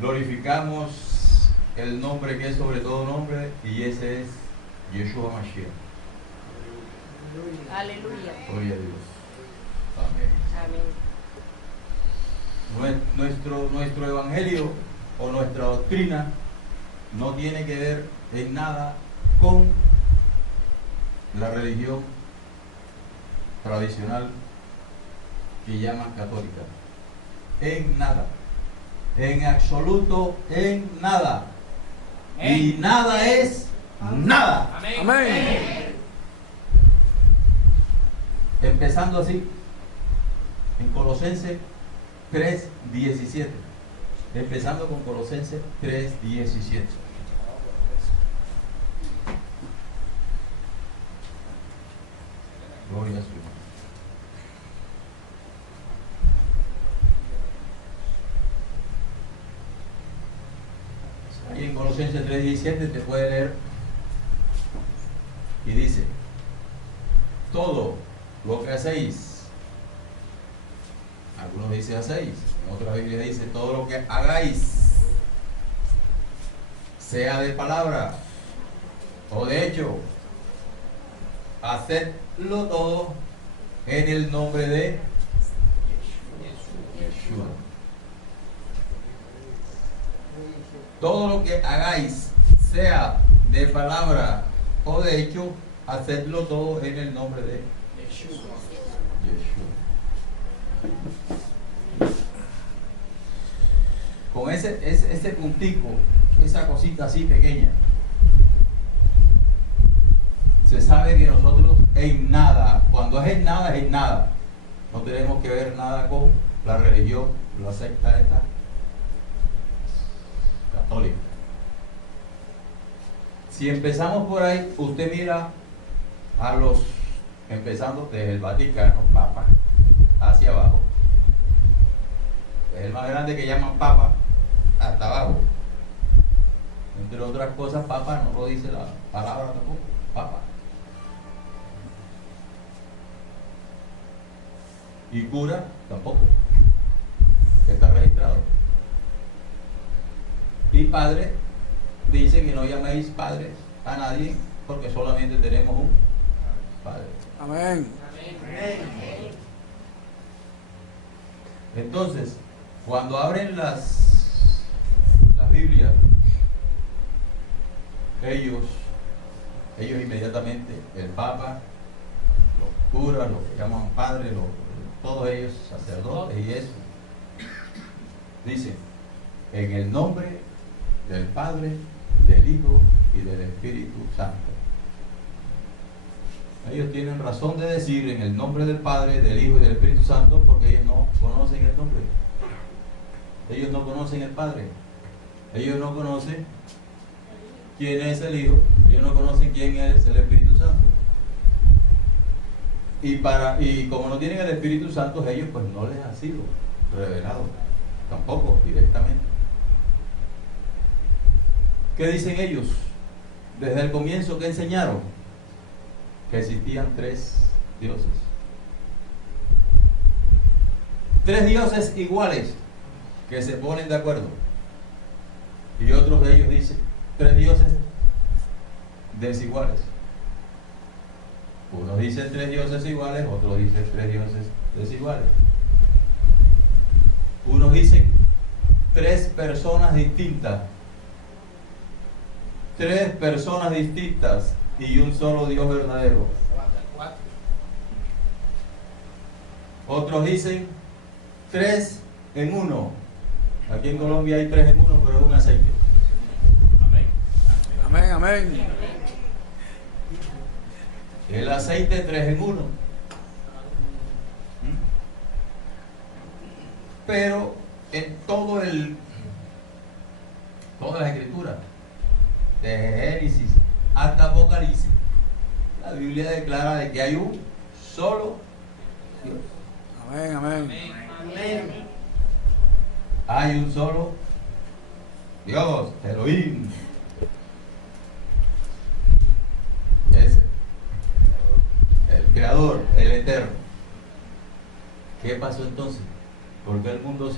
Glorificamos el nombre que es sobre todo nombre, y ese es Yeshua Mashiach. Aleluya. Gloria a Dios. Amén. Amén. Nuestro evangelio o nuestra doctrina no tiene que ver en nada con la religión tradicional que llaman católica. En nada. En absoluto, en nada. Y nada es nada. Amén. Empezando así, en Colosenses 3:17. Empezando con Colosenses 3:17. Gloria a su nombre. Ahí en Colosenses 3:17 te puede leer y dice: todo lo que hacéis, algunos dicen hacéis, en otra Biblia dice todo lo que hagáis, sea de palabra o de hecho, hacedlo todo en el nombre de Yeshua. Todo lo que hagáis, sea de palabra o de hecho, hacedlo todo en el nombre de Yeshua. Con ese puntico, esa cosita así pequeña, se sabe que nosotros en nada, cuando es en nada, es en nada. No tenemos que ver nada con la religión, la secta esta católica. Si empezamos por ahí, usted mira a los, empezando desde el Vaticano, Papa, hacia abajo. Es el más grande que llaman Papa, hasta abajo. Entre otras cosas, Papa no lo dice la palabra tampoco, Papa. Y cura tampoco, que está registrado. Y padre, dice que no llaméis padres a nadie porque solamente tenemos un padre. Amén. Entonces, cuando abren las Biblias, ellos inmediatamente, el Papa, los curas, los que llaman padres, todos ellos, sacerdotes y eso, dicen, en el nombre del Padre, del Hijo y del Espíritu Santo. Ellos tienen razón de decir en el nombre del Padre, del Hijo y del Espíritu Santo porque ellos no conocen el nombre. Ellos no conocen el Padre. Ellos no conocen quién es el Hijo. Ellos no conocen quién es el Espíritu Santo. Y como no tienen el Espíritu Santo, ellos pues no les ha sido revelado tampoco directamente. ¿Qué dicen ellos? Desde el comienzo, ¿qué enseñaron? Que existían tres dioses. Tres dioses iguales que se ponen de acuerdo. Y otros de ellos dicen tres dioses desiguales. Unos dicen tres dioses iguales, otros dicen tres dioses desiguales. Unos dicen tres personas distintas. Tres personas distintas y un solo Dios verdadero. Otros dicen tres en uno. Aquí en Colombia hay tres en uno, pero es un aceite. Amén, amén. El aceite tres en uno. Pero en toda la escritura, de Génesis hasta Apocalipsis, la Biblia declara de que hay un solo Dios. Amén, amén. Hay un solo Dios, Elohim. Ese, el creador, el eterno. ¿Qué pasó entonces? ¿Por qué el mundo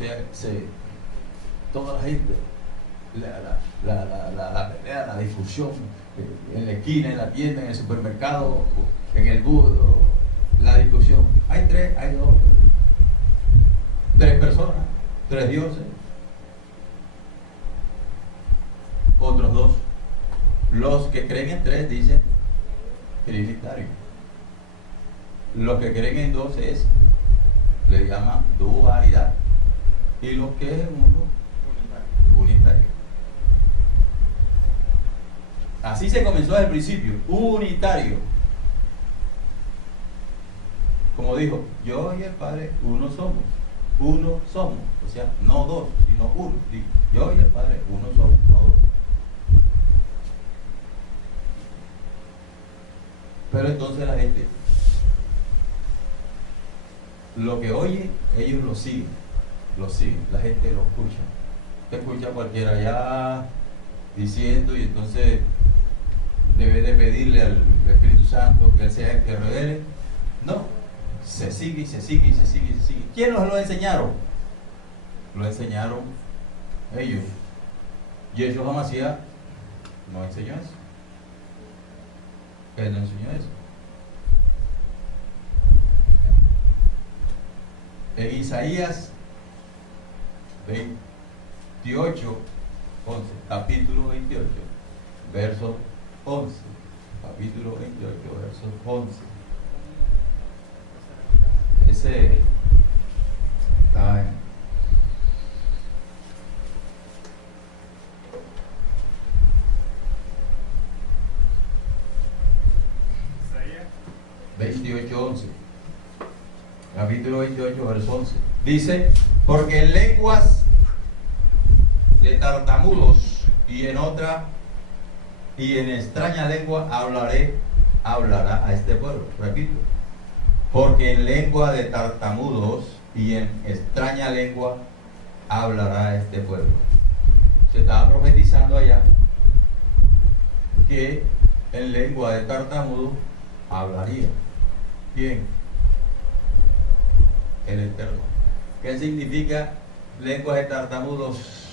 toda la gente, la pelea, la discusión, en la esquina, en la tienda, en el supermercado, en el bus, la discusión. Hay tres, hay dos, tres personas, tres dioses, otros dos. Los que creen en tres dicen trinitario. Los que creen en dos le llaman dualidad. Y los que es uno, unitario. Así se comenzó desde el principio, unitario. Como dijo, yo y el Padre uno somos. Uno somos. O sea, no dos, sino uno. Yo y el Padre uno somos, no dos. Pero entonces la gente, lo que oye, ellos lo siguen, la gente lo escucha. Te escucha cualquiera ya diciendo, y entonces debe de pedirle al Espíritu Santo que Él sea el que revele. No, se sigue y se sigue y se sigue y se sigue. ¿Quién nos lo enseñaron? Lo enseñaron ellos. Yeshua HaMashiach no enseñó eso. Él no enseñó eso. En Isaías 28, 11, capítulo 28, verso 11, capítulo 28, verso 11. Ese está en Isaías 28, 11. Capítulo 28, verso 11. Dice, porque en lenguas de tartamudos y en otra y en extraña lengua hablará a este pueblo. Repito, porque en lengua de tartamudos y en extraña lengua hablará a este pueblo. Se estaba profetizando allá que en lengua de tartamudos hablaría. ¿Quién? El Eterno. ¿Qué significa lengua de tartamudos?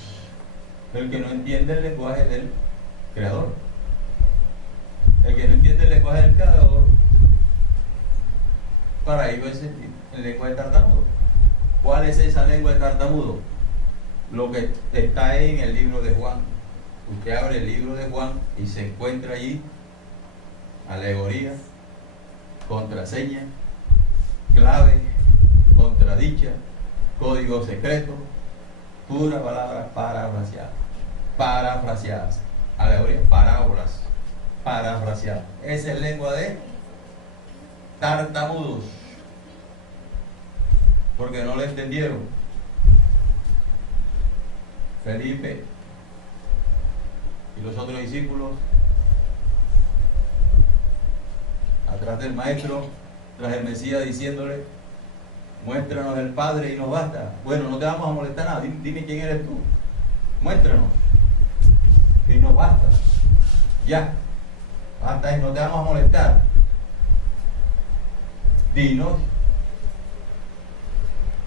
El que no entiende el lenguaje del Creador. El que no entiende el lenguaje del Creador, para ello es el lengua de tartamudo. ¿Cuál es esa lengua de tartamudo? Lo que está en el libro de Juan. Usted abre el libro de Juan y se encuentra allí alegoría, contraseña, clave, contradicha, código secreto, pura palabra parafraseadas, alegorías, parábolas parafraseadas. Esa es lengua de tartamudos, porque no le entendieron. Felipe y los otros discípulos atrás del maestro, tras el Mesías, diciéndole: muéstranos el Padre y nos basta. Bueno, no te vamos a molestar nada, dime quién eres tú, muéstranos y nos basta. Ya, basta y no te vamos a molestar. Dinos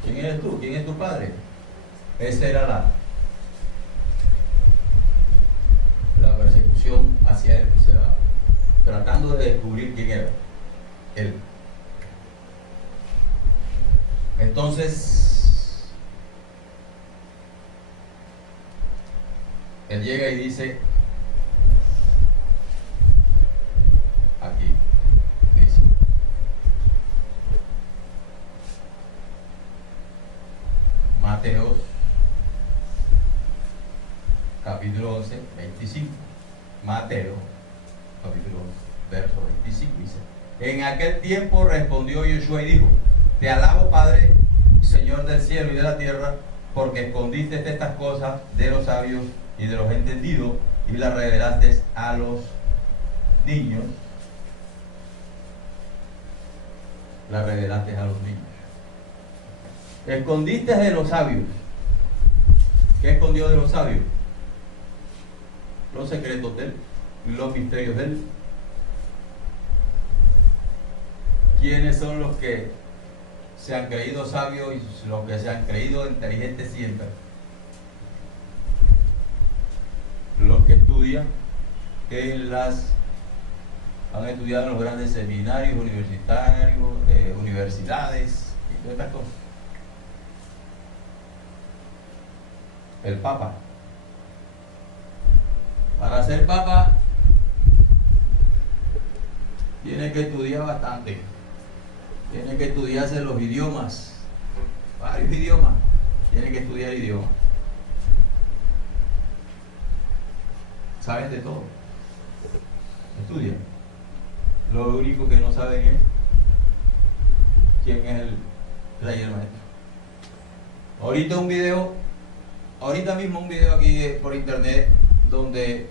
quién eres tú, quién es tu Padre. Esa era la persecución hacia él, o sea, tratando de descubrir quién era él. Entonces él llega y dice, aquí dice, Mateos capítulo 11, 25. Mateo capítulo 11, verso 25 dice: en aquel tiempo respondió Yeshua y dijo: te alabo, Padre, Señor del cielo y de la tierra, porque escondiste estas cosas de los sabios y de los entendidos y las revelaste a los niños. Las revelaste a los niños. Escondiste de los sabios. ¿Qué escondió de los sabios? Los secretos de él, los misterios de él. ¿Quiénes son los que se han creído sabios y los que se han creído inteligentes siempre? estudian han estudiado en los grandes seminarios universitarios, universidades y todas estas cosas. El Papa. Para ser Papa tiene que estudiar bastante. Tiene que estudiarse los idiomas, varios idiomas. Tiene que estudiar idiomas. Saben de todo. Estudian. Lo único que no saben es quién es el rey y el maestro. Ahorita mismo un video aquí por internet donde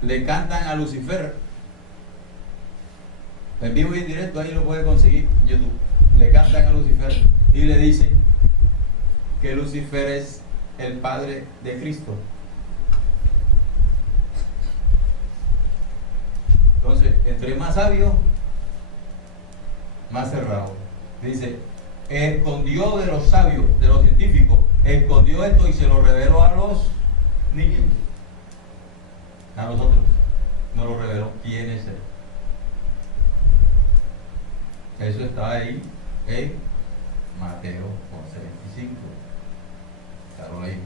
le cantan a Lucifer en vivo y en directo, ahí lo puede conseguir en YouTube. Le cantan a Lucifer y le dicen que Lucifer es el padre de Cristo. Entonces, entre más sabio, más cerrado. Dice, escondió de los sabios, de los científicos, escondió esto y se lo reveló a los niños. A nosotros no lo reveló quién es él. Eso está ahí en Mateo 11:25. Claro, ahí.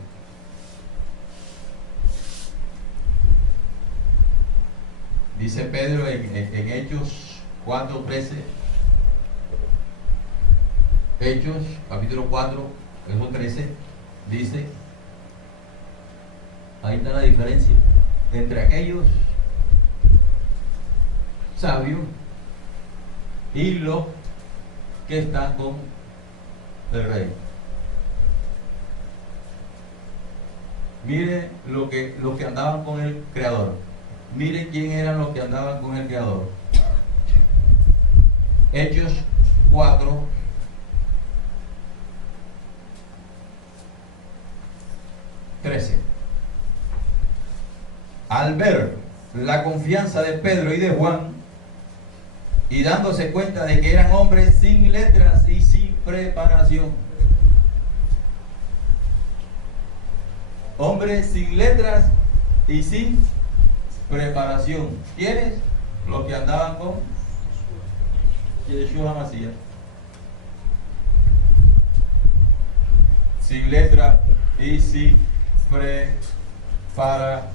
Dice Pedro en Hechos 4:13. Hechos, capítulo 4, verso 13, dice, ahí está la diferencia entre aquellos sabios y los que están con el rey. Mire los que andaban con el Creador. Miren quién eran los que andaban con el Creador. Hechos 4, 13. Al ver la confianza de Pedro y de Juan, y dándose cuenta de que eran hombres sin letras y sin preparación. Hombres sin letras y sin preparación. ¿Quiénes? Los que andaban con Yeshua Masías. Sin letra y sin preparación.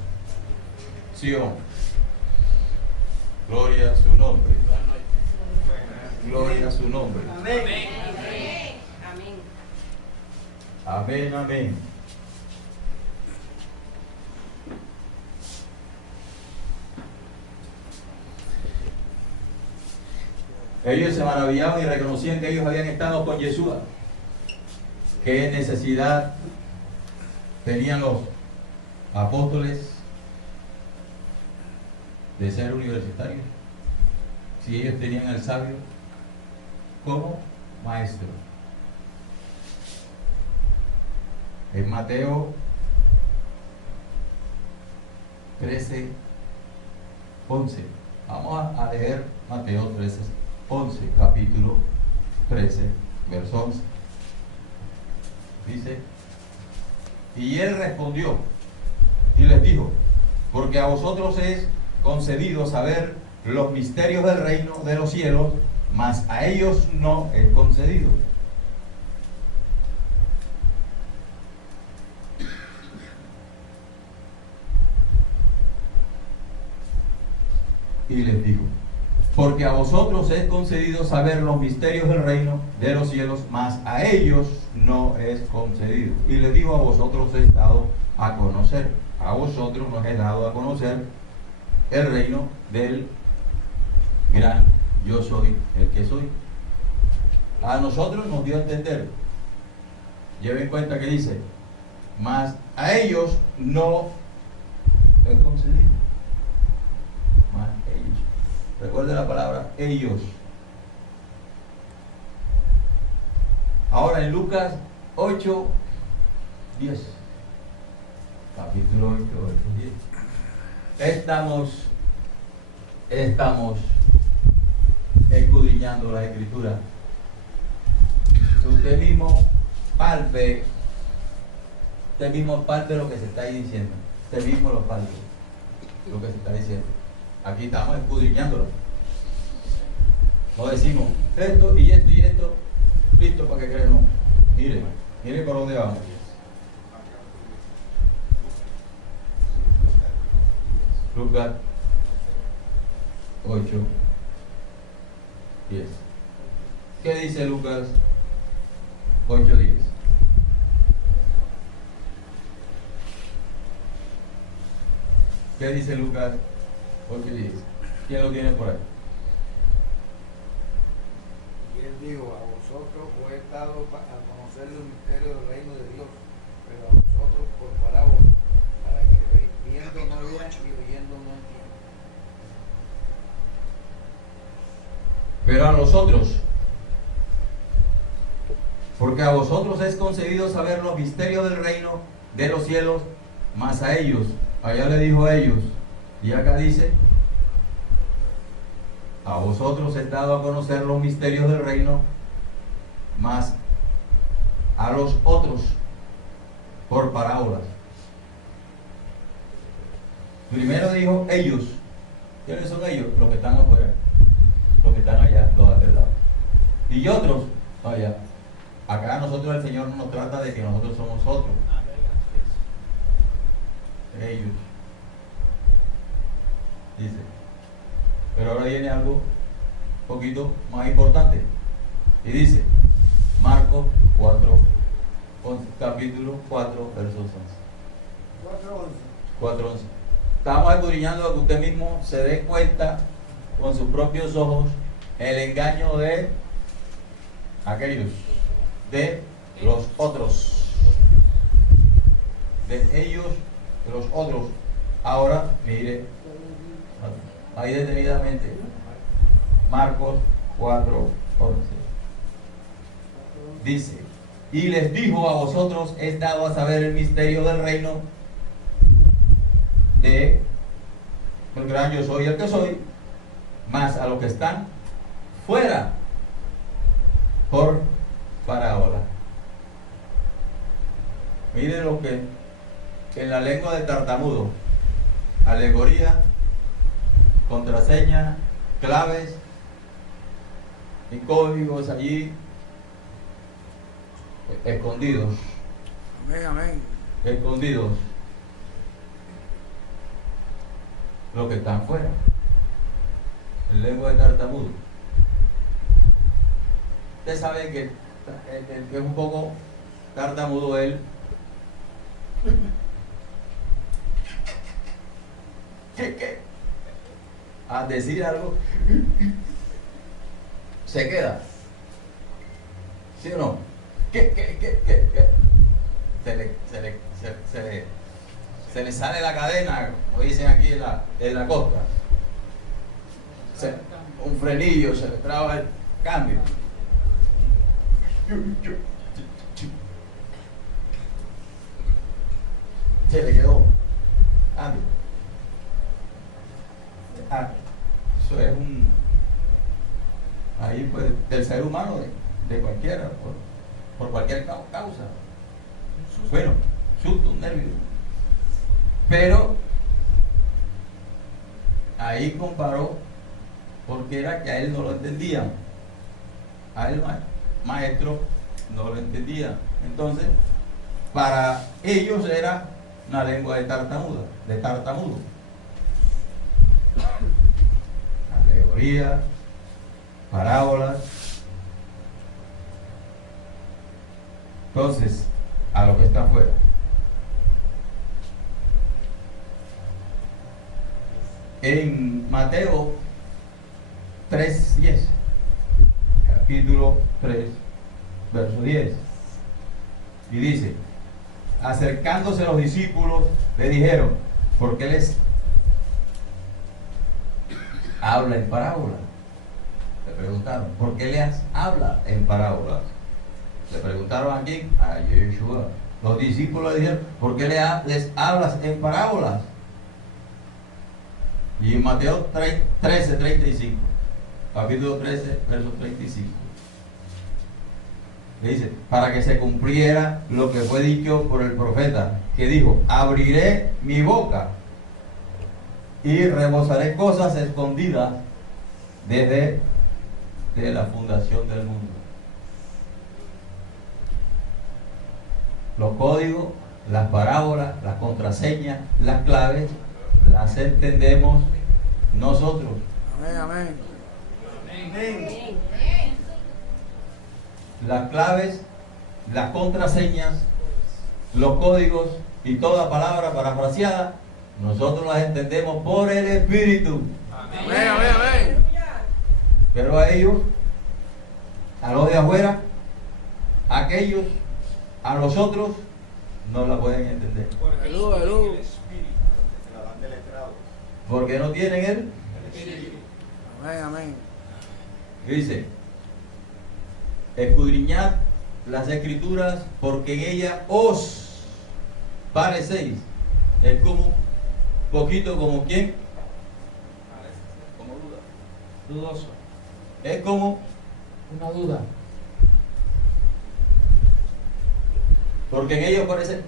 Gloria a su nombre. Gloria a su nombre. Amén. Amén, amén. Ellos se maravillaban y reconocían que ellos habían estado con Yeshua. ¿Qué necesidad tenían los apóstoles de ser universitarios si ellos tenían al sabio como maestro? En Mateo 13, 11. Vamos a leer Mateo 13, 11, capítulo 13, verso 11. Dice, y él respondió y les dijo, porque a vosotros es concedido saber los misterios del reino de los cielos, mas a ellos no es concedido. Y les digo, porque a vosotros es concedido saber los misterios del reino de los cielos, mas a ellos no es concedido. Y les digo, a vosotros he dado a conocer, a vosotros nos he dado a conocer el reino del gran yo soy el que soy. A nosotros nos dio a entender. Lleven en cuenta que dice, mas a ellos no es concedido. Mas ellos. Recuerde la palabra ellos. Ahora en Lucas 8, 10. Capítulo 8, verso 10. Estamos escudriñando la Escritura. Usted mismo palpe lo que se está ahí diciendo. Este mismo lo falta. Lo que se está diciendo. Aquí estamos escudriñándolo. No decimos esto y esto y esto, listo para que creemos. Mire, mire por dónde vamos. Lucas 8, 10. ¿Qué dice Lucas 8, 10? ¿Qué dice Lucas 8, 10? ¿Quién lo tiene por ahí? Y él dijo, a vosotros os he dado a conocer el misterio del reino de Dios, pero a vosotros por parábola, para que viendo no vean y oyendo no entiendan. Pero a nosotros, porque a vosotros es concedido saber los misterios del reino de los cielos, mas a ellos, allá le dijo a ellos, y acá dice, a vosotros he dado a conocer los misterios del reino, mas a los otros por parábolas. Primero dijo ellos. ¿Quiénes son ellos? Los que están afuera, los que están allá, los de aquel lado. Y otros, allá. Acá nosotros el Señor no nos trata de que nosotros somos otros. Ellos. Dice. Pero ahora viene algo un poquito más importante. Y dice, Marcos 4, capítulo 4, versos 11. 4:11. Estamos escudriñando que usted mismo se dé cuenta con sus propios ojos el engaño de aquellos, de los otros, de ellos, de los otros. Ahora, mire, ahí detenidamente, Marcos 4:11. Dice, y les dijo, a vosotros es dado a saber el misterio del reino de el gran yo soy el que soy, más a los que están fuera por parábola. Miren lo que en la lengua de tartamudo, alegoría, contraseña, claves y códigos allí escondidos. Amén, amén. Escondidos. Los que están fuera. En lengua de tartamudo. Usted sabe que el que es un poco tartamudo, él ¿Qué? A decir algo se queda. ¿Sí o no? ¿Qué? Se le sale la cadena, como dicen aquí en la costa. Un frenillo, se le traba el cambio. Se le quedó cambio. Eso es ahí pues del ser humano, de cualquiera, por cualquier causa. Bueno, susto, un nervio. Pero ahí comparó, porque era que a él no lo entendían. A él, maestro, no lo entendía. Entonces, para ellos era una lengua de tartamudo. Alegoría, parábolas. Entonces, a lo que está afuera. En Mateo 3:10, capítulo 3, verso 10, y dice, acercándose los discípulos, le dijeron, ¿por qué les habla en parábolas? Le preguntaron, ¿por qué les habla en parábolas? Le preguntaron aquí a Yeshua. Los discípulos le dijeron, ¿por qué les hablas en parábolas? Y en Mateo 13:35, capítulo 13, verso 35. Le dice, para que se cumpliera lo que fue dicho por el profeta, que dijo, abriré mi boca y rebosaré cosas escondidas desde la fundación del mundo. Los códigos, las parábolas, las contraseñas, las claves, las entendemos nosotros. Amén, amén. Las claves, las contraseñas, los códigos y toda palabra parafraseada, nosotros las entendemos por el Espíritu. Amén, amén, amén. Pero a ellos, a los de afuera, a aquellos, a los otros, no la pueden entender. Aleluya, aleluya. Porque no tienen el. Amén, amén. Dice, escudriñad las escrituras porque en ellas os parecéis. Es como, poquito como quién. Como duda. Dudoso. Es como Una duda. porque en ellos parece,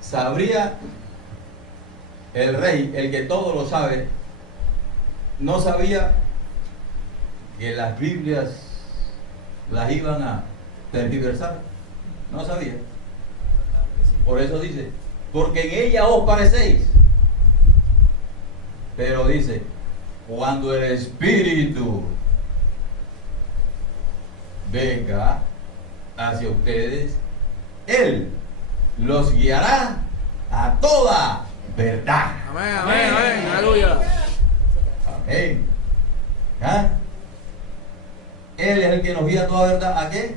sabría el rey, el que todo lo sabe, no sabía que las Biblias las iban a tergiversar, no sabía. Por eso dice, porque en ella os parecéis. Pero dice, cuando el Espíritu venga hacia ustedes, Él los guiará a toda verdad. Amén, amén, amén. Aleluya. Amén. ¿Ah? Él es el que nos guía a toda verdad. ¿A qué?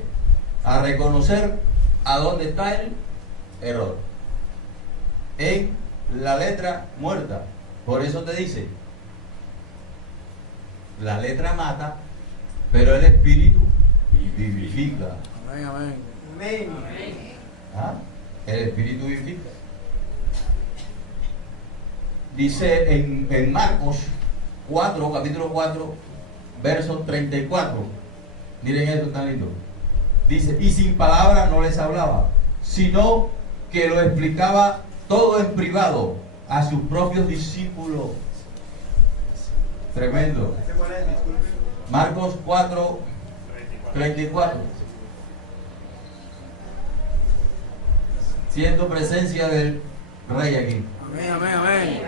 A reconocer a dónde está el error. En la letra muerta. Por eso te dice, la letra mata, pero el Espíritu vivifica. Amén, amén. ¿Ah? El Espíritu vivifica. Dice en Marcos 4, capítulo 4, verso 34. Miren eso tan lindo. Dice, y sin palabras no les hablaba, sino que lo explicaba todo en privado a sus propios discípulos. Tremendo. Marcos 4, 34. Siento presencia del Rey aquí. Amén, amén, amén.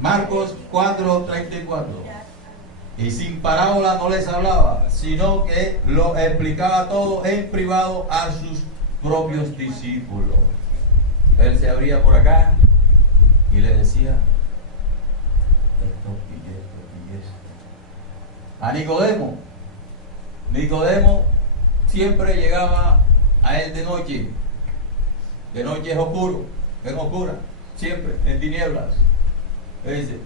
Marcos 4:34. Y sin parábola no les hablaba, sino que lo explicaba todo en privado a sus propios discípulos. Él se abría por acá y le decía esto y esto y esto. A Nicodemo. Nicodemo siempre llegaba a él de noche. De noche es oscuro, es oscura, siempre, en tinieblas. Él dice,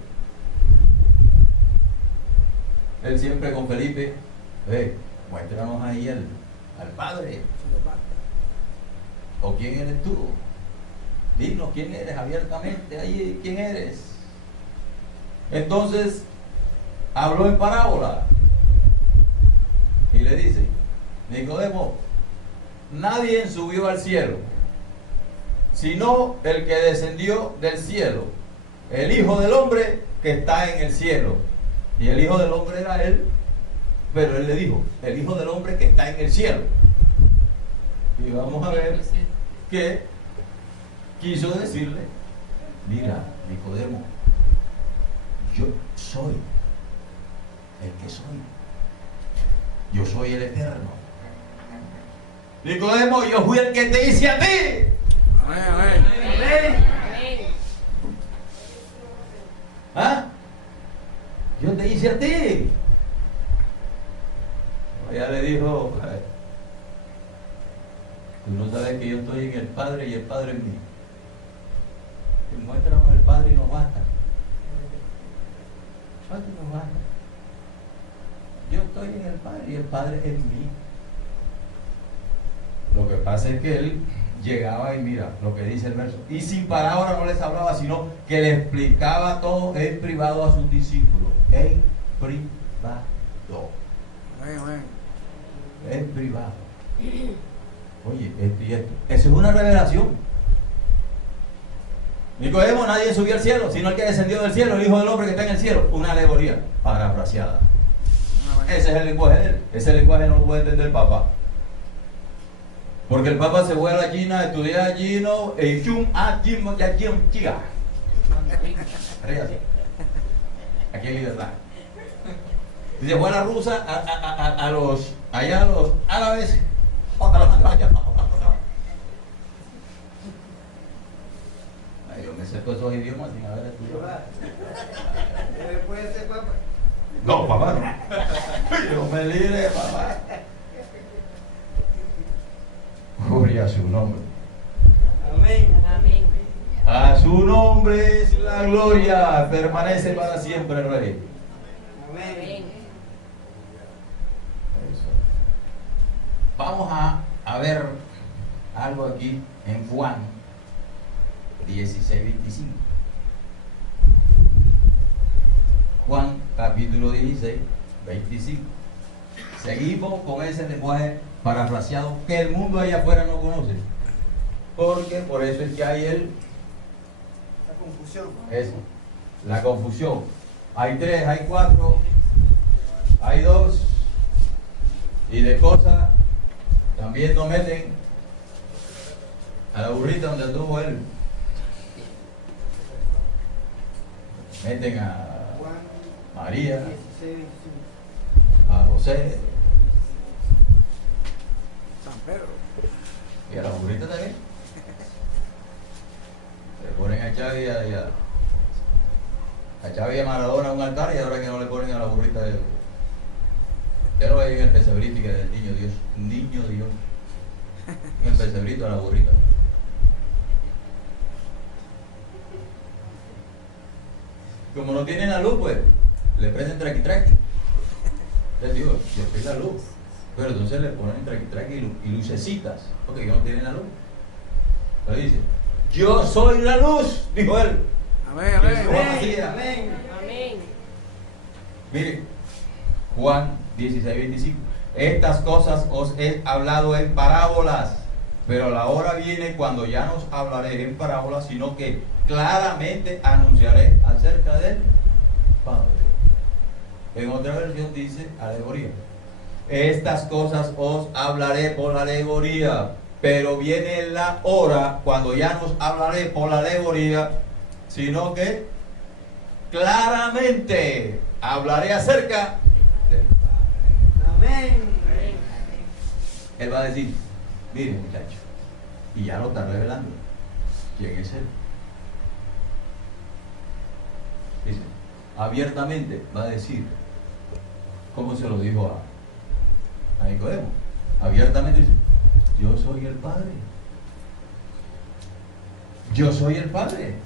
él siempre con Felipe, muéstranos ahí al Padre. ¿O quién eres tú? Dinos quién eres abiertamente, ahí quién eres. Entonces, habló en parábola y le dice, Nicodemo, nadie subió al cielo, sino el que descendió del cielo, el Hijo del Hombre que está en el cielo. Y el Hijo del Hombre era él, pero él le dijo, el Hijo del Hombre que está en el cielo. Y vamos a ver que quiso decirle, mira, Nicodemo, yo soy el que soy. Yo soy el Eterno. Nicodemo, yo fui el que te hice a ti. Amén, amén. ¿Ah? Yo te hice a ti. Ella le dijo, tú no sabes que yo estoy en el Padre y el Padre en mí. Y muéstranos el Padre y nos basta. Padre y nos basta. Yo estoy en el Padre y el Padre en mí. Lo que pasa es que él llegaba y mira lo que dice el verso, y sin palabras no les hablaba, sino que le explicaba todo en privado a sus discípulos. En privado. Amén, amén. En privado. Oye, esto y esto. Eso es una revelación. Nicodemo, nadie subió al cielo, sino el que descendió del cielo, el Hijo del Hombre que está en el cielo. Una alegoría parafraseada. Ese es el lenguaje de él. Ese lenguaje no lo puede entender el Papa. Porque el Papa se fue a la China a estudiar chino y aquí hay libertad. Y se fue a la rusa a los árabes. Ay, yo me sé todos esos idiomas sin haber estudiado. ¿Puede ser papa? No, papá, no. Yo me libre, papá. Gloria a su nombre. Amén. Amén. A su nombre es la gloria. Permanece para siempre el Rey. Amén. Eso. Vamos a ver algo aquí en Juan 16:25. Juan capítulo 16, 25. Seguimos con ese lenguaje parafraseado que el mundo allá afuera no conoce. Porque por eso es que hay La confusión. eso, la confusión. Hay 3, hay 4, hay 2, y de cosas también nos meten a la burrita donde anduvo él. Meten a Juan María, 16, 25. a José San Pedro. y a la burrita también. Le ponen a Chavi a Chavi y a Maradona a un altar, y ahora que no le ponen a la burrita de... Ya lo hay en el pesebrito y que es el niño Dios. Niño Dios. En el pesebrito a la burrita. Como no tienen la luz, pues le prenden traqui-traqui. Les digo, yo soy la luz. Pero entonces le ponen traqui-traqui y lucecitas, porque ellos no tienen la luz. Pero dice, yo soy la luz, dijo él. Amén, amén. Amén. Amén. Amén. Mire, Juan 16:25. Estas cosas os he hablado en parábolas, pero la hora viene cuando ya no os hablaré en parábolas, sino que claramente anunciaré acerca del Padre. En otra versión dice alegoría. Estas cosas os hablaré por la alegoría, pero viene la hora cuando ya no os hablaré por la alegoría, sino que claramente hablaré acerca del Padre. Amén. Él va a decir, mire muchacho, y ya lo está revelando. ¿Quién es él? Dice, abiertamente va a decir, como se lo dijo a Nicodemo, abiertamente dice, yo soy el Padre. Yo soy el Padre.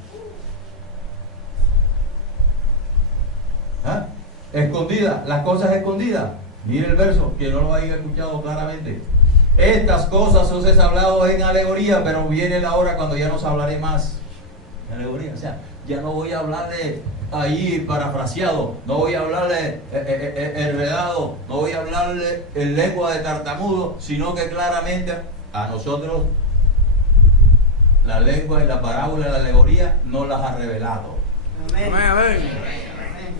¿Ah? Escondida, las cosas escondidas. Mire el verso, que no lo haya escuchado claramente. Estas cosas os he hablado en alegoría, pero viene la hora cuando ya no os hablaré más en alegoría. O sea, ya no voy a hablarle ahí parafraseado, no voy a hablarle enredado, no voy a hablarle en lengua de tartamudo, sino que claramente a nosotros la lengua y la parábola y la alegoría nos las ha revelado. Amén. Amén, amén.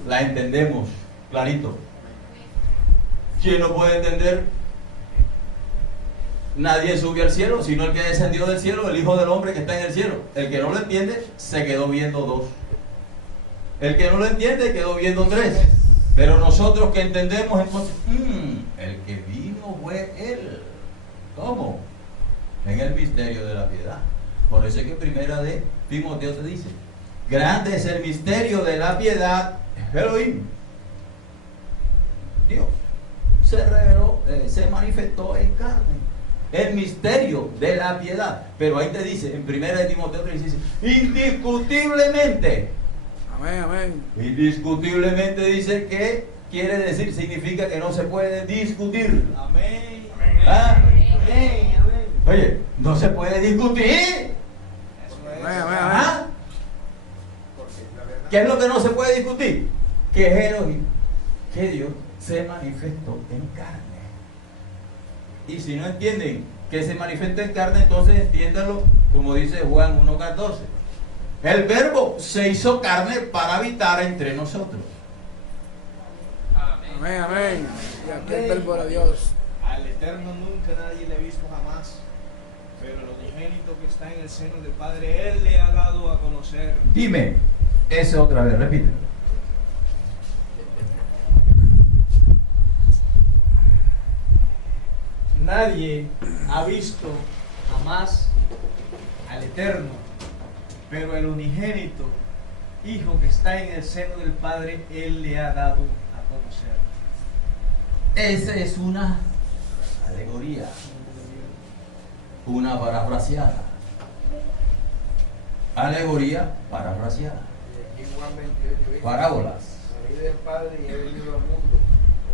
La entendemos clarito. ¿Quién no puede entender? Nadie subió al cielo, sino el que descendió del cielo, el Hijo del Hombre que está en el cielo. El que no lo entiende, se quedó viendo 2. El que no lo entiende, quedó viendo 3. Pero nosotros que entendemos, entonces, el que vino fue Él. ¿Cómo? En el misterio de la piedad. Por eso es que primera de Timoteo te dice, grande es el misterio de la piedad, Elohim. Dios se reveló, se manifestó en carne. El misterio de la piedad. Pero ahí te dice, en primera de Timoteo te dice, indiscutiblemente. Amén, amén. Indiscutiblemente dice que quiere decir, significa que no se puede discutir. Amén. ¿Ah? Amén. Amén. Oye, no se puede discutir. Amén, amén, amén. ¿Ah? ¿Qué es lo que no se puede discutir? Que es Elohim, que Dios se manifestó en carne. Y si no entienden que se manifiesta en carne, entonces entiéndalo como dice Juan 1:14. El verbo se hizo carne para habitar entre nosotros. Amén, amén. Y aquí el verbo era Dios. Al Eterno nunca nadie le ha visto jamás, pero el unigénito que está en el seno del Padre, Él le ha dado a conocer. Dime, eso otra vez, repite. Nadie ha visto jamás al Eterno, pero el unigénito Hijo que está en el seno del Padre, Él le ha dado a conocer. Esa es una alegoría, una parafraseada. Alegoría parafraseada. Y aquí Juan 28 dice, Parábolas. salí del Padre y he venido al mundo.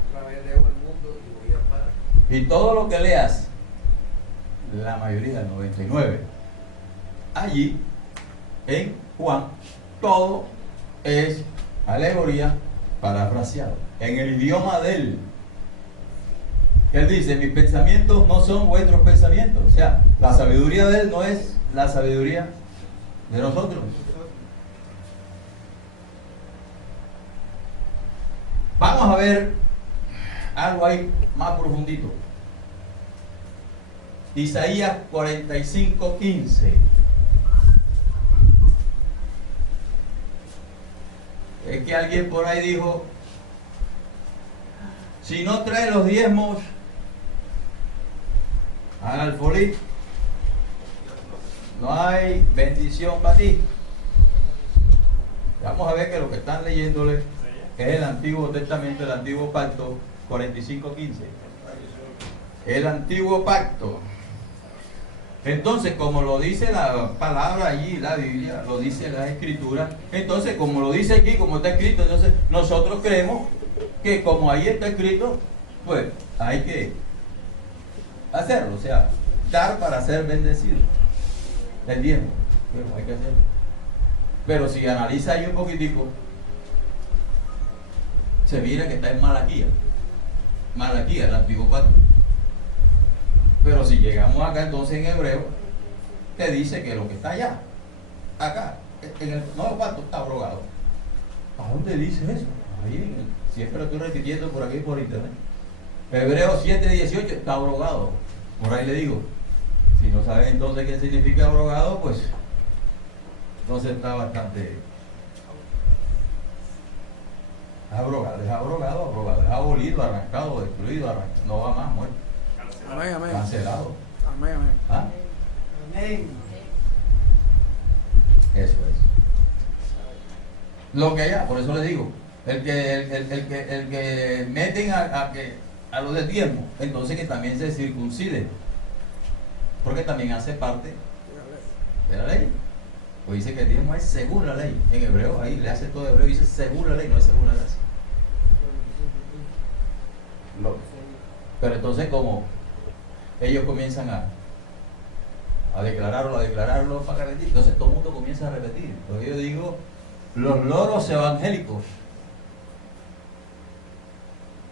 Otra vez dejo el mundo y voy al Padre. Y todo lo que leas, la mayoría, el 99, allí en Juan, todo es alegoría parafraseado. En el idioma de él. Él dice, mis pensamientos no son vuestros pensamientos. O sea, la sabiduría de él no es la sabiduría de nosotros. Vamos a ver algo ahí más profundito. Isaías 45:15. Es que alguien por ahí dijo, si no traes los diezmos al alfolí, no hay bendición para ti. Vamos a ver que lo que están leyéndole es el Antiguo Testamento, el Antiguo Pacto 45:15. El Antiguo Pacto. Entonces, como lo dice la palabra allí, la Biblia, lo dice la Escritura, entonces, como lo dice aquí, como está escrito, entonces nosotros creemos que como ahí está escrito, pues hay que hacerlo, o sea, dar para ser bendecido. El diezmo, bueno, hay que hacerlo. Pero si analiza ahí un poquitico, se mira que está en Malaquía, el Antiguo Pacto. Pero si llegamos acá, entonces en hebreo, te dice que lo que está allá, acá, en el nuevo pacto está abrogado. ¿A dónde dice eso? Ahí, siempre lo estoy repitiendo por aquí por internet. Hebreo 7:18 está abrogado. Por ahí le digo, si no saben entonces qué significa abrogado, pues entonces está bastante abrogado, es abolido, arrancado, destruido, no va más, muerto. Amén, amén. Cancelado. Amén, amén. ¿Ah? Amén. Eso es. Lo que haya, por eso le digo, el que meten a los del diezmo, entonces que también se circuncide, porque también hace parte de la ley. Pues dice que el diezmo es según la ley. En hebreo, ahí le hace todo hebreo, dice según la ley, no es según la gracia. Pero entonces como ellos comienzan a declararlo para repetir, entonces todo el mundo comienza a repetir. Entonces yo digo, los loros evangélicos,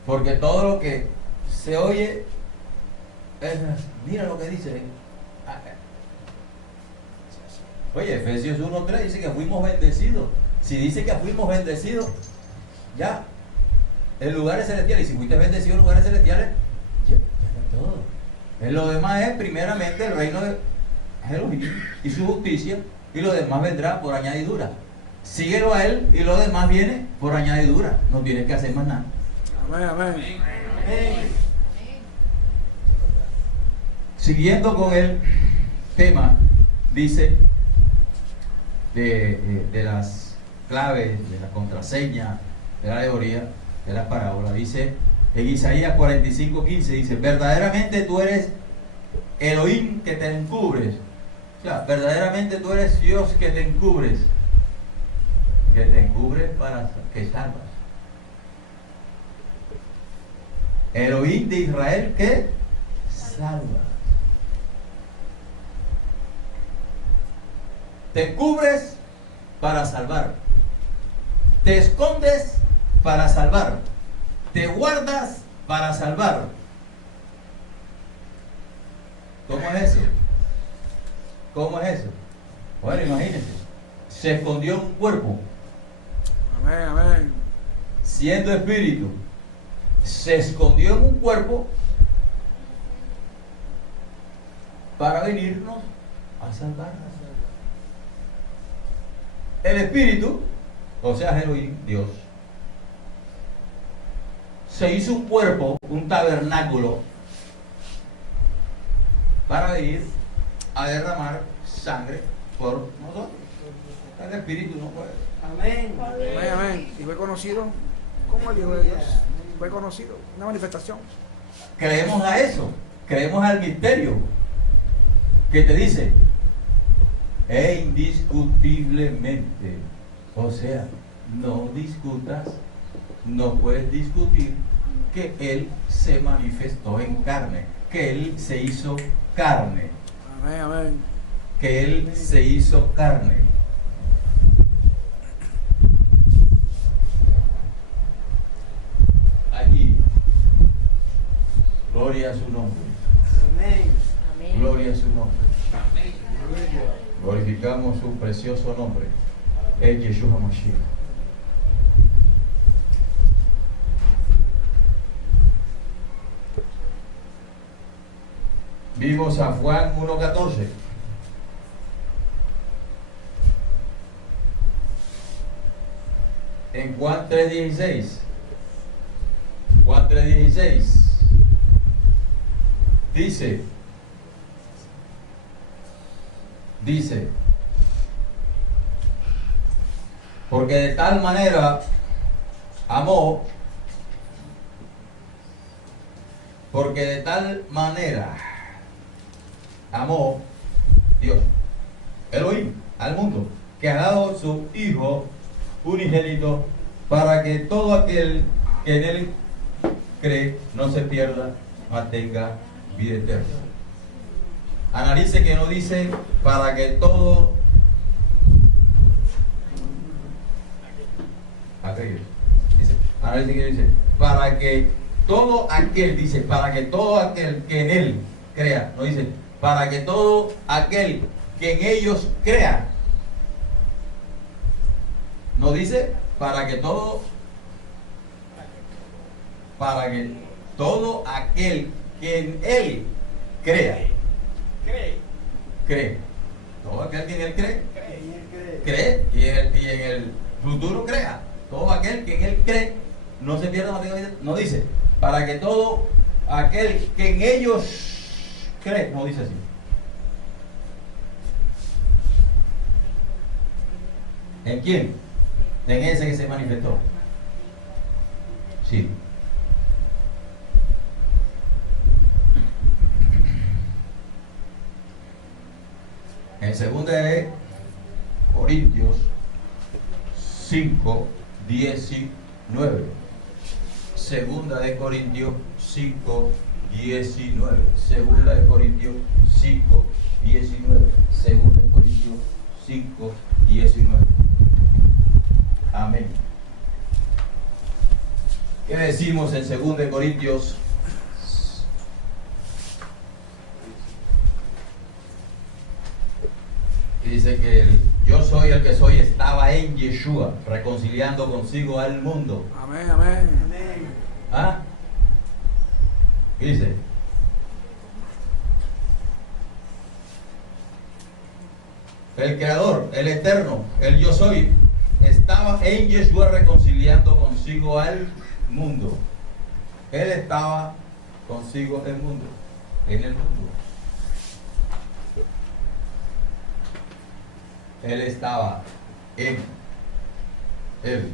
porque todo lo que se oye es, mira lo que dice. Oye, Efesios 1:3 dice que fuimos bendecidos. Si dice que fuimos bendecidos, ya, en lugares celestiales, y si fuiste bendecido en lugares celestiales, ya está todo. En lo demás es primeramente el reino de Elohim y su justicia, y lo demás vendrá por añadidura. Síguelo a él y lo demás viene por añadidura. No tienes que hacer más nada. Amén, amén. Siguiendo con el tema, dice de las claves, de la contraseña, de la alegoría, de la parábola, dice en Isaías 45:15, dice, verdaderamente tú eres Elohim que te encubres. O sea, verdaderamente tú eres Dios que te encubres para que salvas. Elohim de Israel que salva. Te cubres para salvar. Te escondes para salvar. Te guardas para salvar. ¿Cómo es eso? ¿Cómo es eso? Bueno, imagínense, se escondió en un cuerpo, Amén, amén. siendo espíritu, se escondió en un cuerpo para venirnos a salvar. El espíritu, o sea, Elohim, Dios, se hizo un cuerpo, un tabernáculo, para venir a derramar sangre por nosotros. El espíritu no puede. Amén. Amén, amén. Y fue conocido como el Hijo de Dios. Fue conocido, una manifestación. Creemos a eso, creemos al misterio que te dice indiscutiblemente, o sea, no discutas, no puedes discutir que Él se manifestó en carne, que Él se hizo carne, Amén, amén. que Él se hizo carne. Allí, gloria a su nombre. Amén. Gloria a su nombre. Glorificamos su precioso nombre, el Yeshua Mashiach. Vimos a Juan 1:14. En Juan 3:16. Juan 3:16 dice, porque de tal manera amó, porque de tal manera amó Dios, Elohim, al mundo, que ha dado su Hijo unigénito, para que todo aquel que en Él cree no se pierda, mas tenga vida eterna. Analice que no dice para que todo aquello, dice, analice que dice para que todo aquel, dice para que todo aquel que en Él crea, no dice para que todo aquel que en ellos crea, no dice para que todo aquel que en Él crea. Cree. Todo aquel que en Él cree y en el futuro crea. Todo aquel que en Él cree no se pierda, no tenga vida. No dice para que todo aquel que en ellos cree. No dice así. ¿En quién? En ese que se manifestó. Sí. En 2 de Corintios 5:19. 2 de Corintios 5:19. 2 de Corintios 5:19. 2 de Corintios 5:19. Amén. ¿Qué decimos en 2 de Corintios? Y dice que el yo soy el que soy estaba en Yeshua, reconciliando consigo al mundo. Amén, amén. ¿Ah? ¿Qué dice? El creador, el eterno, el yo soy, estaba en Yeshua reconciliando consigo al mundo. Él estaba consigo el mundo, en el mundo. Él estaba en él.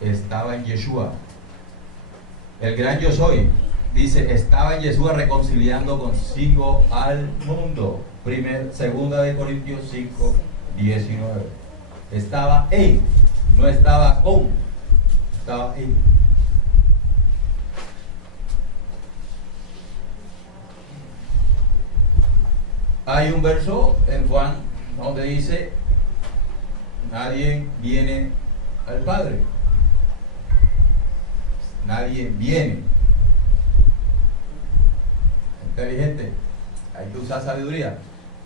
Estaba en Yeshua. El gran yo soy, dice, estaba en Yeshua reconciliando consigo al mundo. 2 de Corintios 5:19. Estaba en, no estaba con, estaba en. Hay un verso en Juan donde dice, nadie viene al Padre nadie viene. Inteligente, hay que usar sabiduría.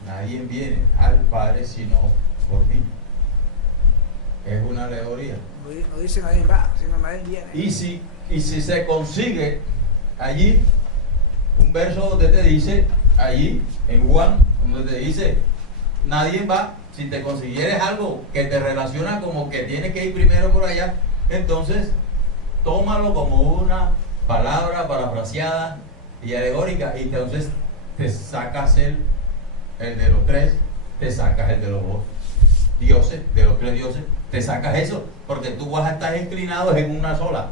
Nadie viene al Padre sino por mí. Es una alegoría. No dice nadie va, sino nadie viene. Y si se consigue allí un verso donde te dice, allí en Juan, donde te dice, nadie va, si te consiguieres algo que te relaciona como que tienes que ir primero por allá, entonces tómalo como una palabra parafraseada y alegórica, y entonces te sacas el de los tres, te sacas el de los dos dioses, de los tres dioses, te sacas eso, porque tú vas a estar inclinado en una sola,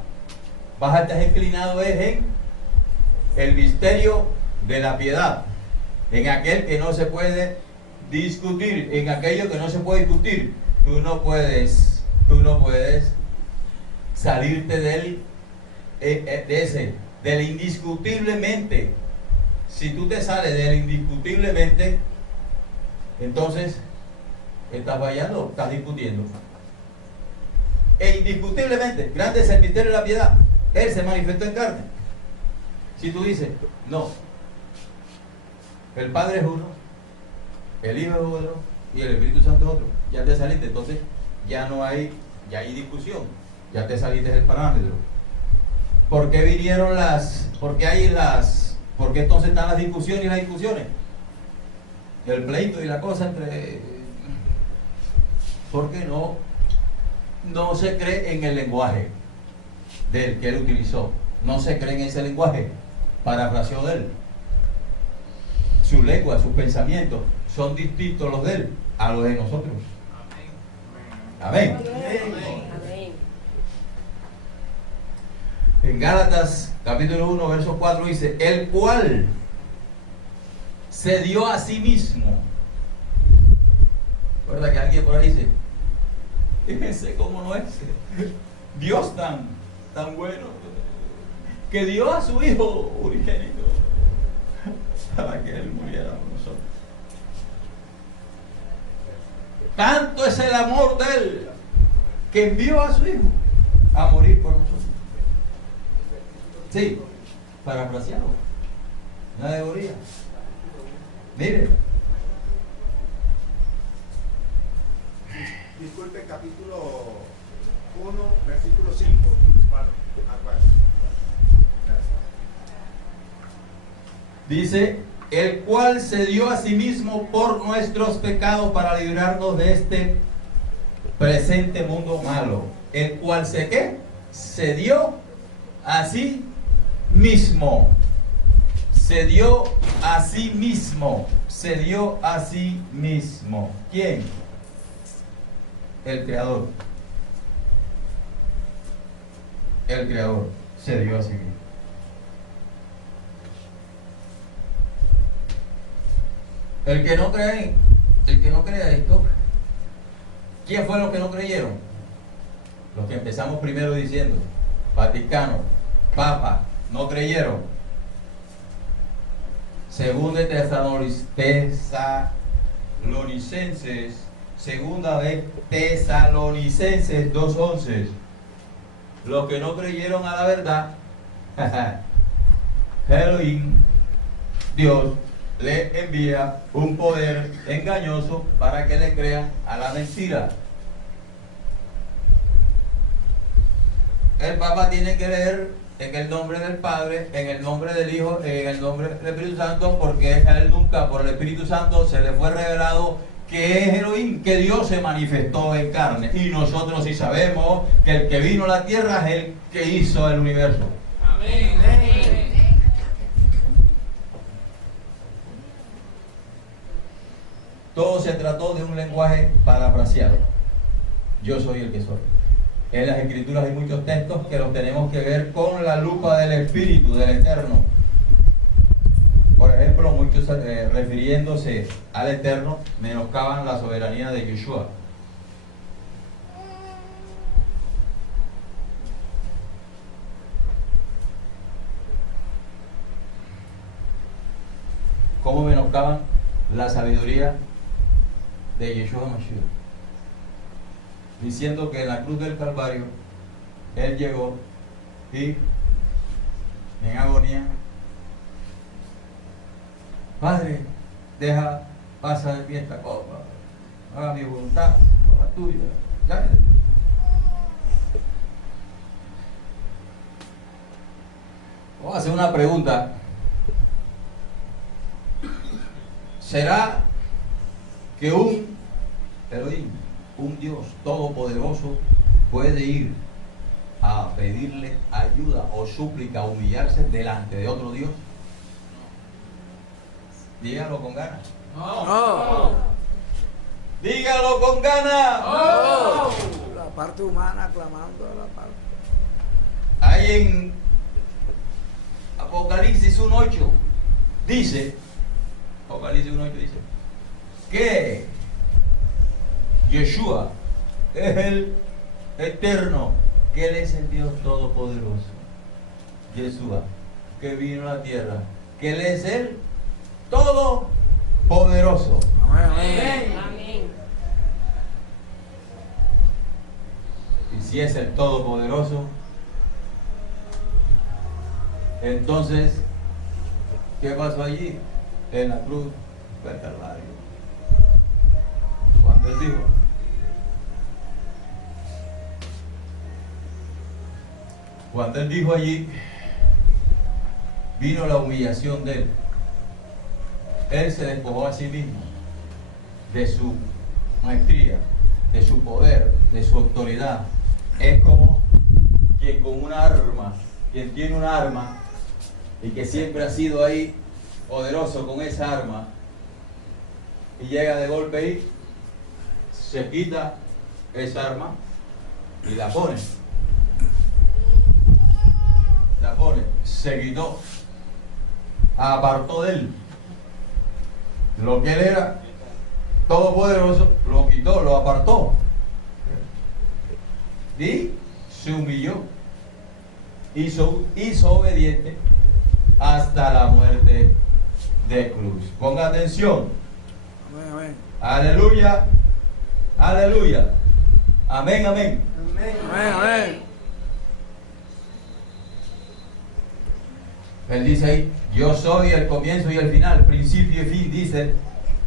vas a estar inclinado en el misterio de la piedad, en aquel que no se puede discutir, en aquello que no se puede discutir. Tú no puedes salirte del indiscutiblemente. Si tú te sales del indiscutiblemente, entonces estás fallando, estás discutiendo. E indiscutiblemente, grande es el misterio de la piedad. Él se manifestó en carne. Si tú dices, no, el Padre es uno, el Hijo es otro y el Espíritu Santo es otro, ya te saliste, entonces ya hay discusión, ya te saliste del parámetro. ¿Por qué vinieron por qué entonces están las discusiones y las discusiones? El pleito y la cosa porque no se cree en el lenguaje del que él utilizó, no se cree en ese lenguaje parafraseó de él. Su lengua, sus pensamientos son distintos los de él a los de nosotros. Amén. Amén. En Gálatas capítulo 1 verso 4 dice, el cual se dio a sí mismo. ¿Recuerda que alguien por ahí dice, fíjense cómo no es Dios tan bueno, que dio a su Hijo unigénito para que Él muriera por nosotros? Tanto es el amor de Él que envió a su Hijo a morir por nosotros. Sí, parafraseado, una alegoría. Mire, disculpe, capítulo 1, versículo 5, 4, a 4. dice, el cual se dio a sí mismo por nuestros pecados para librarnos de este presente mundo malo. El cual se dio a sí mismo. Se dio a sí mismo. Se dio a sí mismo. ¿Quién? El Creador. El Creador se dio a sí mismo. El que no cree esto, ¿quién fue los que no creyeron? Los que empezamos primero diciendo, Vaticano, Papa, no creyeron. Segunda de Tesalonicenses 2:11. Los que no creyeron a la verdad, Elohim, Dios, le envía un poder engañoso para que le crean a la mentira. El Papa tiene que leer en el nombre del Padre, en el nombre del Hijo, en el nombre del Espíritu Santo, porque a él nunca por el Espíritu Santo se le fue revelado que es Elohim, que Dios se manifestó en carne. Y nosotros sí sabemos que el que vino a la tierra es el que hizo el universo. Amén. Todo se trató de un lenguaje parafraseado. Yo soy el que soy. En las Escrituras hay muchos textos que los tenemos que ver con la lupa del Espíritu, del Eterno. Por ejemplo, muchos refiriéndose al Eterno menoscaban la soberanía de Yeshua. ¿Cómo menoscaban la sabiduría de Yeshua Mashiach? Diciendo que en la cruz del Calvario Él llegó y en agonía. Padre, pasa de mí esta copa, haga mi voluntad, no la tuya. Ya. Vamos a hacer una pregunta. ¿Será que un Dios todopoderoso puede ir a pedirle ayuda o súplica, humillarse delante de otro Dios? Dígalo con ganas. No. Dígalo con ganas. No. La parte humana clamando a la parte. Ahí en Apocalipsis 1:8 dice, Apocalipsis 1:8 dice que Yeshua es el eterno, que Él es el Dios todopoderoso. Yeshua, que vino a la tierra, que Él es el todopoderoso. Amén. Amén. Y si es el todopoderoso, entonces, ¿qué pasó allí? En la cruz del Calvario. Cuando Él dijo allí, vino la humillación de Él. Él se despojó a sí mismo de su maestría, de su poder, de su autoridad. Es como quien con un arma, quien tiene un arma y que siempre ha sido ahí poderoso con esa arma, y llega de golpe y se quita esa arma y la pone, se quitó, apartó de él lo que él era todopoderoso, lo quitó, lo apartó y se humilló, hizo obediente hasta la muerte de cruz. Ponga atención. Amén, amén. Aleluya, aleluya. Amén, amén. Amén, amén. Él dice ahí, yo soy el comienzo y el final, principio y fin, dice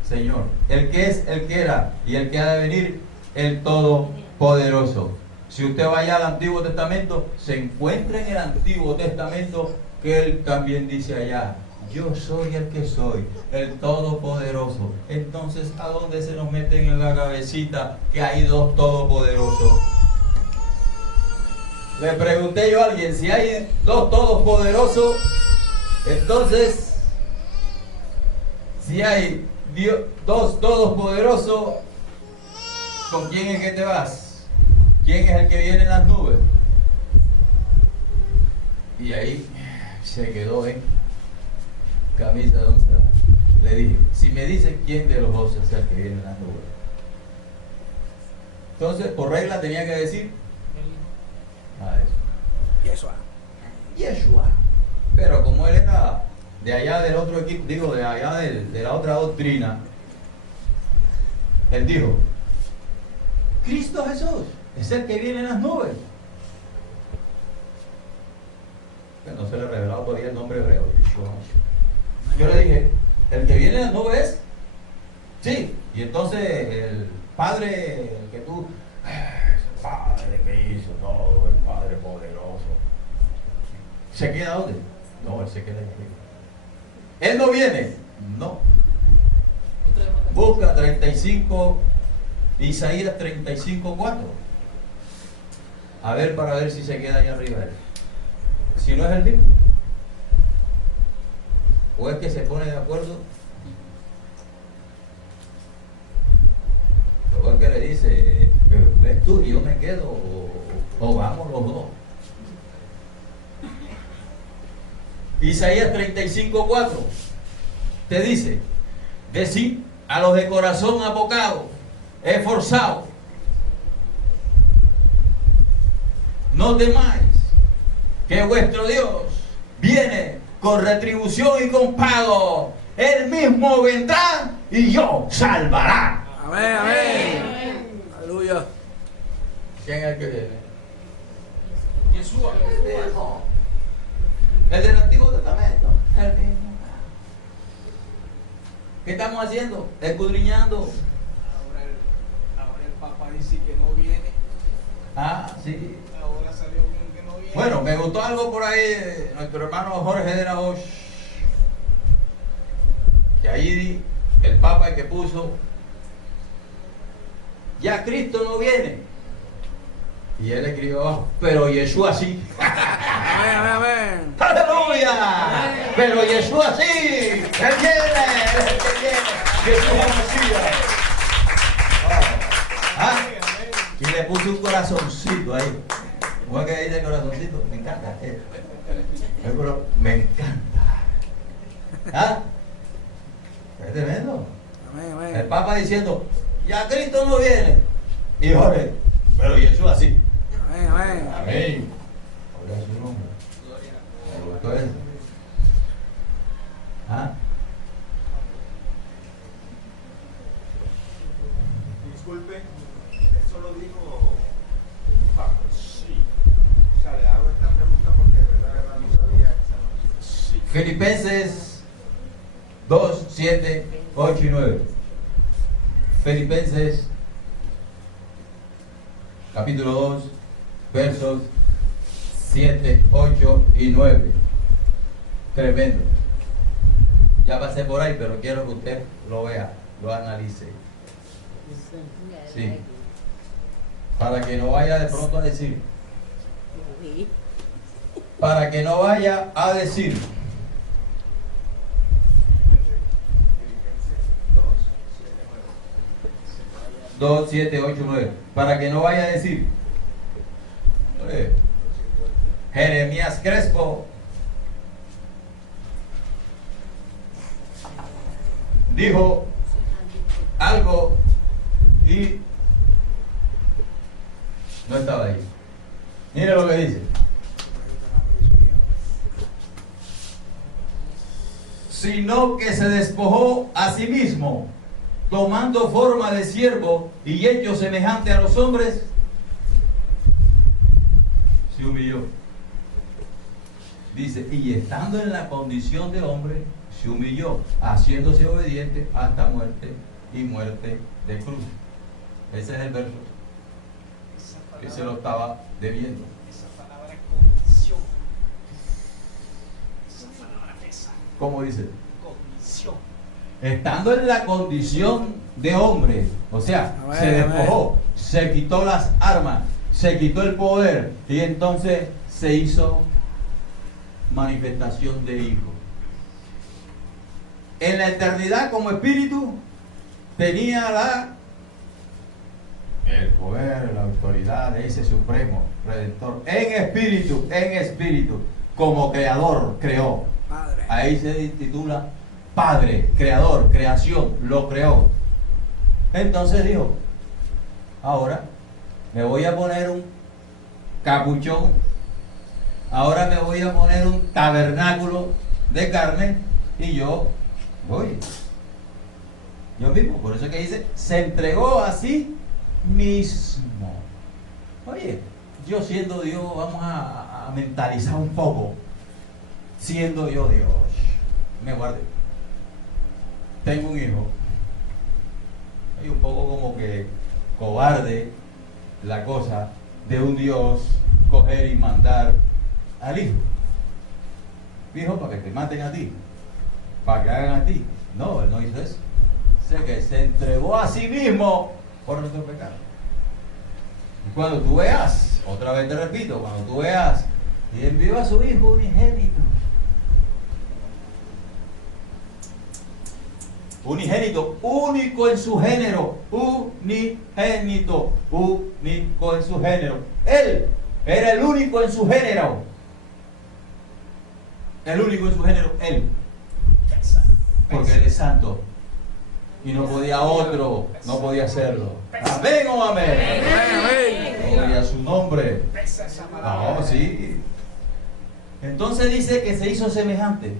Señor. El que es, el que era y el que ha de venir, el Todopoderoso. Si usted vaya al Antiguo Testamento, se encuentra en el Antiguo Testamento que Él también dice allá, yo soy el que soy, el Todopoderoso. Entonces, ¿a dónde se nos meten en la cabecita que hay dos todopoderosos? Le pregunté yo a alguien, si hay dos todopoderosos, entonces, si hay dos todopoderosos, ¿con quién es que te vas? ¿Quién es el que viene en las nubes? Y ahí se quedó en camisa de once. Le dije, si me dicen quién de los dos es el que viene en las nubes. Entonces, por regla tenía que decir a eso. Yeshua. Pero como él era de allá del otro equipo, digo, de allá de la otra doctrina, él dijo, Cristo Jesús es el que viene en las nubes. Pero no se le ha revelado todavía el nombre hebreo, Yeshua. Yo le dije, el que viene en las nubes, sí. Y entonces el Padre, el que tú, el Padre que hizo todo, el Padre poderoso, ¿se queda dónde? No, Él se queda ahí arriba. ¿Él no viene? No. Busca 35, Isaías 35:4. A ver, para ver si se queda ahí arriba Él. Si no es el mismo. ¿O es que se pone de acuerdo? O es que le dice, ves tú y yo me quedo, o vamos los dos. Isaías 35:4 te dice, decid a los de corazón abocado, esforzado, no temáis, que vuestro Dios viene con retribución y con pago. Él mismo vendrá y yo salvará. Amén, amén. Aleluya. ¿Quién es el que viene? Yeshua. El del Antiguo Testamento. El mismo. ¿Qué estamos haciendo? Escudriñando. Ahora el Papa dice que no viene. Ah, sí. Ahora salió con que no viene. Bueno, me gustó algo por ahí de nuestro hermano Jorge de la Hoz, que ahí el Papa el que puso, ya Cristo no viene. Y él escribió abajo, pero Yeshua sí. Amén, amén, amén. ¡Aleluya! Pero Yeshua sí. Él viene, él viene. Yeshua Mesías. Ah, y le puse un corazoncito ahí. ¿Cómo es que dice el corazoncito? Me encanta. Pero me encanta. ¿Ah? Es tremendo. Amén, El amén. Papa diciendo, ya Cristo no viene. Y Jorge, pero Yeshua sí. Amén, amén. Amén. Gloria a su nombre. Me gustó eso. ¿Ah? Disculpe, eso lo dijo el Papa. Sí. O sea, le hago esta pregunta porque de verdad no sabía esa noticia. Sí. Filipenses 2, 7, 8 y 9. Filipenses capítulo 2, versos 7, 8 y 9. Tremendo. Ya pasé por ahí, pero quiero que usted lo vea, lo analice. Sí. Para que no vaya de pronto a decir. Para que no vaya a decir. Filipenses 2, 7, 9. 2, 7, 8, 9. Para que no vaya a decir. Jeremías Crespo dijo algo y no estaba ahí. Mire lo que dice. Sino que se despojó a sí mismo, tomando forma de siervo y hecho semejante a los hombres, se humilló. Dice, y estando en la condición de hombre, se humilló, haciéndose obediente hasta muerte y muerte de cruz. Ese es el verso que se lo estaba debiendo. Esa palabra es cognición. Esa palabra pesa. ¿Cómo dice? Cognición. Estando en la condición de hombre, o sea, Amén, se despojó, se quitó las armas, se quitó el poder y entonces se hizo manifestación de hijo. En la eternidad como espíritu tenía el poder, la autoridad de ese supremo redentor. En espíritu, como creador, creó. Padre. Ahí se titula Padre, creador, creación, lo creó. Entonces dijo, ahora me voy a poner un capuchón, ahora me voy a poner un tabernáculo de carne y yo voy. Yo mismo, por eso es que dice, se entregó a sí mismo. Oye, yo siendo Dios, vamos a mentalizar un poco. Siendo yo Dios, me guardé. Tengo un hijo. Y un poco como que cobarde la cosa de un Dios coger y mandar al hijo. Hijo, para que te maten a ti, para que hagan a ti. No, él no hizo eso. Sé que se entregó a sí mismo por nuestro pecado. Y cuando tú veas, otra vez te repito, cuando tú veas, y envió a su hijo unigénito. Unigénito, único en su género, unigénito, único en su género. Él era el único en su género. El único en su género, él. Porque él es santo. Y no podía otro, no podía hacerlo. Amén o amén. Gloria a su nombre. Pesa esa palabra. No, sí. Entonces dice que se hizo semejante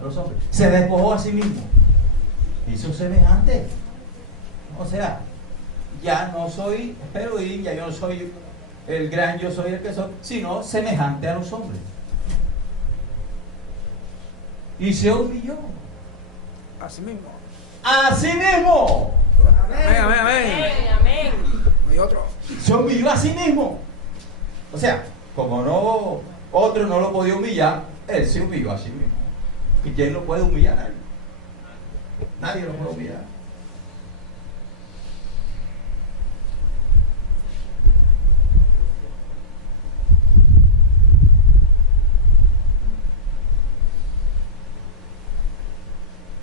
a los hombres. Se despojó a sí mismo. Hizo semejante. O sea, ya no soy Elohim, ya yo no soy el gran, yo soy el que soy, sino semejante a los hombres. y se humilló. Así mismo. A sí mismo. Amén, amén, amén. Amén, amén. Y otro. Se humilló a sí mismo. O sea, como no otro no lo podía humillar, él se humilló a sí mismo. ¿Y quién lo puede humillar? Nadie. Nadie lo puede humillar.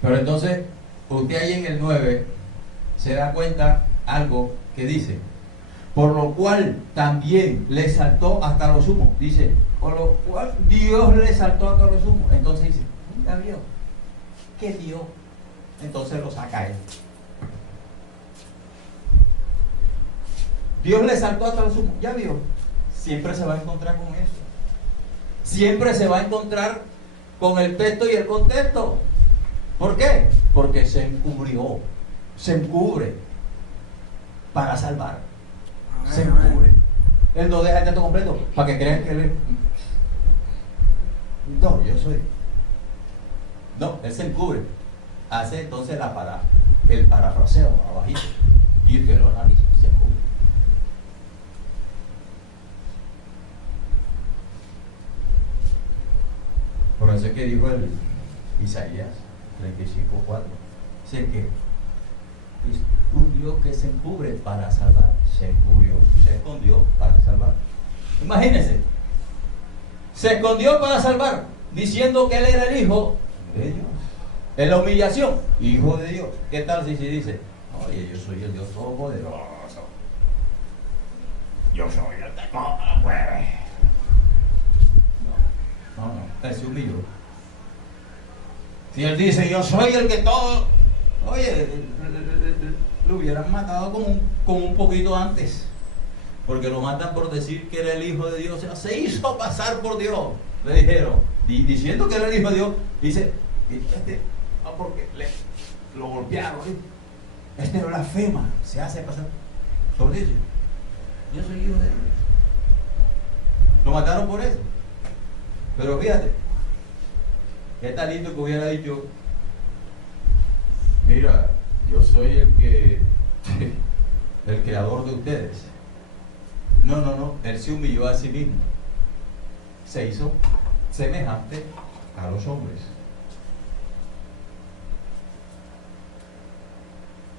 Pero entonces, usted ahí en el 9 se da cuenta algo que dice, por lo cual también le exaltó hasta lo sumo. Dice, por lo cual Dios le exaltó hasta lo sumo. Entonces dice, ya vio, ¿qué Dios? Entonces lo saca él. Dios le exaltó hasta lo sumo, ya vio. Siempre se va a encontrar con eso. Siempre se va a encontrar con el texto y el contexto. ¿Por qué? Porque se encubrió, se encubre para salvar. Se encubre. Él no deja el texto completo para que crean que él. No, yo soy. No, él se encubre. Hace entonces el parafraseo abajito. Y el que lo analiza, se encubre. Por eso es que dijo el Isaías 35:4. Sé que es un Dios que se encubre para salvar. Se encubrió, se escondió para salvar. Imagínense, se escondió para salvar, diciendo que él era el hijo de Dios. En la humillación, hijo de Dios. ¿Qué tal si se dice, oye, yo soy el Dios todopoderoso? Yo soy el que todo lo puede. No, él se humilló. Si él dice, yo soy el que todo, oye, lo hubieran matado como un poquito antes, porque lo matan por decir que era el hijo de Dios. O sea, se hizo pasar por Dios, le dijeron, diciendo que era el hijo de Dios. Dice, porque lo golpearon, este blasfema, se hace pasar por Dios. Yo soy hijo de Dios. Lo mataron por eso. Pero fíjate, es tan lindo que hubiera dicho, mira, yo soy el creador de ustedes. No, él se humilló a sí mismo. Se hizo semejante a los hombres.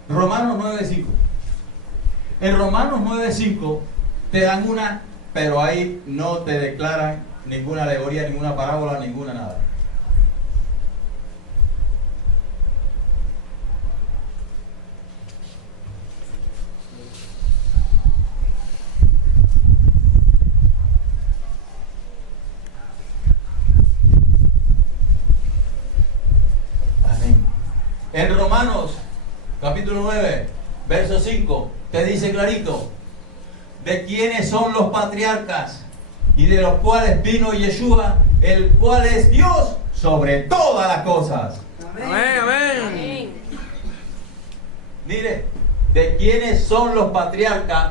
Romanos 9:5. En Romanos 9:5 te dan una, pero ahí no te declaran ninguna alegoría, ninguna parábola, ninguna nada. Amén. En Romanos capítulo 9, verso 5, te dice clarito de quiénes son los patriarcas y de los cuales vino Yeshua, el cual es Dios sobre todas las cosas. Amén, amén. Amén. Mire, de quiénes son los patriarcas